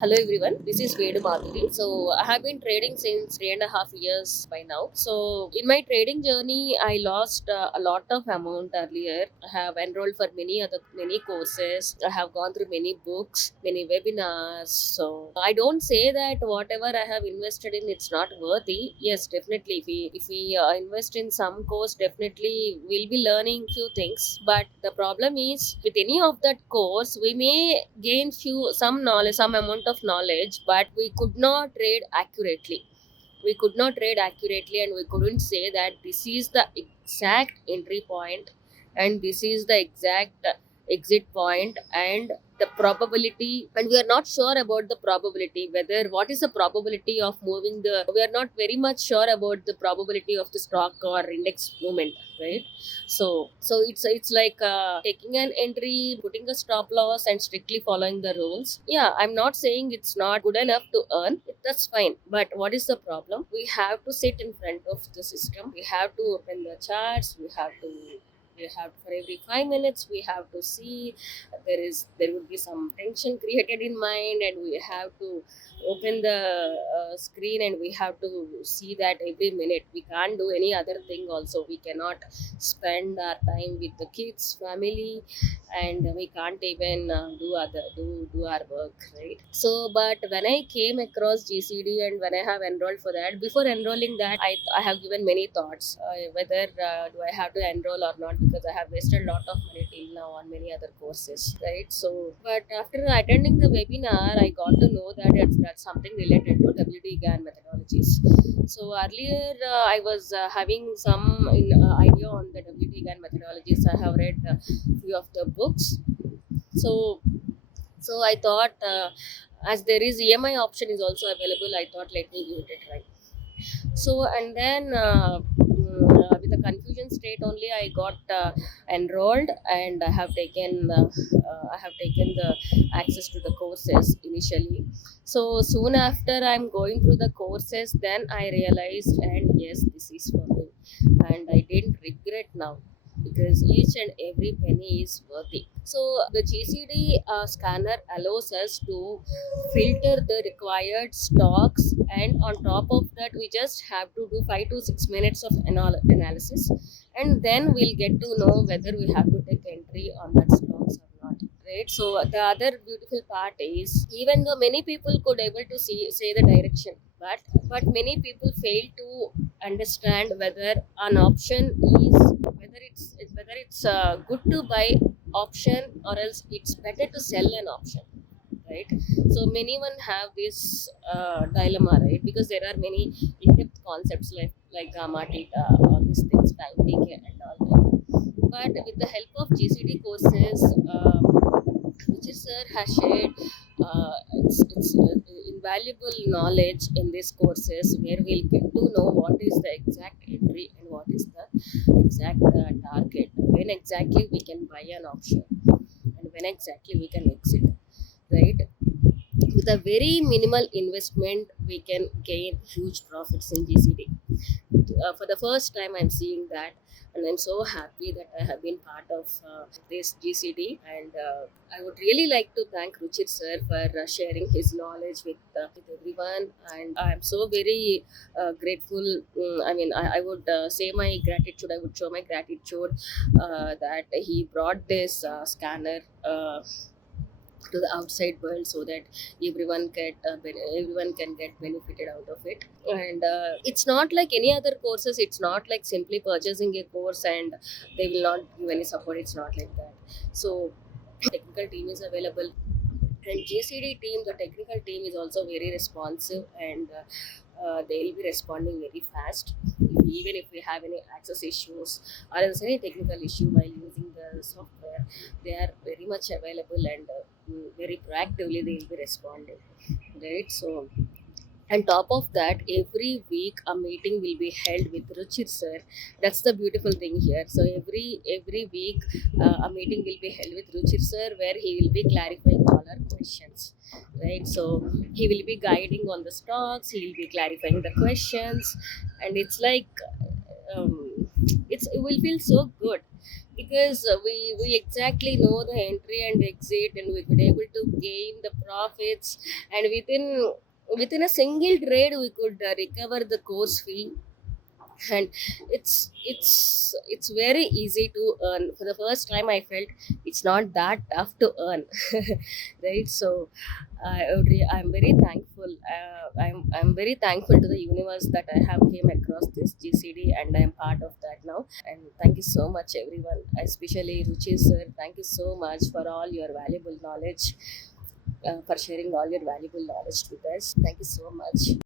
Hello everyone, this is Vedu Madhuri. So I have been trading since 3.5 years by now. So in my trading journey, I lost a lot of amount earlier. I have enrolled for many courses. I have gone through many books, many webinars. So I don't say that whatever I have invested in it's not worthy. Yes, definitely. If we invest in some course, definitely we'll be learning few things. But the problem is with any of that course, we may gain some knowledge, some amount of knowledge, but we could not trade accurately. We could not trade accurately, and we couldn't say that this is the exact entry point and this is the exact exit point, and the probability, and we are not sure about the probability, whether what is the probability of moving the, we are not very much sure about the probability of the stock or index movement, right? So it's like taking an entry, putting a stop loss, and strictly following the rules. Yeah, I'm not saying it's not good enough to earn. That's fine. But what is the problem? We have to sit in front of the system. We have to open the charts. We have for every 5 minutes we have to see, there would be some tension created in mind, and we have to open the screen, and we have to see that every minute. We can't do any other thing also. We cannot spend our time with the kids, family, and we can't even do our work, right? So but when I came across GCD, and when I have enrolled for that, before enrolling that, I have given many thoughts, whether do I have to enroll or not, because I have wasted a lot of money till now on many other courses, right? So but after attending the webinar, I got to know that that's something related to WD GAN methodologies. So earlier, I was having some idea on the WD GAN methodologies. I have read few of the books. So so I thought, as there is EMI option is also available, I thought let me give it a try. So and then with the confusion state only, I got enrolled, and I have taken the access to the courses initially. So soon after I'm going through the courses, then I realized, and yes, this is for me, and I didn't regret now, because each and every penny is worthy. So the GCD scanner allows us to filter the required stocks, and on top of that, we just have to do 5 to 6 minutes of analysis, and then we'll get to know whether we have to take entry on that stocks or not, right? So the other beautiful part is, even though many people could able to see say the direction, but many people fail to understand whether an option is, whether it's good to buy option, or else it's better to sell an option, right? So many one have this dilemma, right? Because there are many in-depth concepts like gamma theta, all these things, time decay and all that. But with the help of GCD courses, Ruchir Sir has shared it's invaluable knowledge in these courses, where we'll get to know what is the exact entry and what is the exact target, when exactly we can buy an option and when exactly we can exit, right? With a very minimal investment, we can gain huge profits in GCD. For the first time, I'm seeing that, and I'm so happy that I have been part of this GCD. And I would really like to thank Ruchir Sir for sharing his knowledge with everyone, and I'm so very grateful. I would say my gratitude. I would show my gratitude that he brought this scanner to the outside world, so that everyone can get benefited out of it. And it's not like any other courses. It's not like simply purchasing a course and they will not give any support. It's not like that. So technical team is available, and GCD team, the technical team, is also very responsive, and they will be responding very fast. Even if we have any access issues or else any technical issue while using the software, they are very much available, and very proactively they will be responding, right? So on top of that, every week a meeting will be held with Ruchir Sir. That's the beautiful thing here. So every week a meeting will be held with Ruchir Sir, where he will be clarifying all our questions. Right. So he will be guiding on the stocks. He will be clarifying the questions, and it's like, it will feel so good. because we exactly know the entry and exit, and we could able to gain the profits, and within a single trade we could recover the course fee. And it's very easy to earn. For the first time I felt it's not that tough to earn. Right. So I'm very thankful. I'm very thankful to the universe that I have came across this GCD, and I am part of that now. And thank you so much, everyone, especially Ruchir sir. Thank you so much for all your valuable knowledge, for sharing all your valuable knowledge with us. Thank you so much.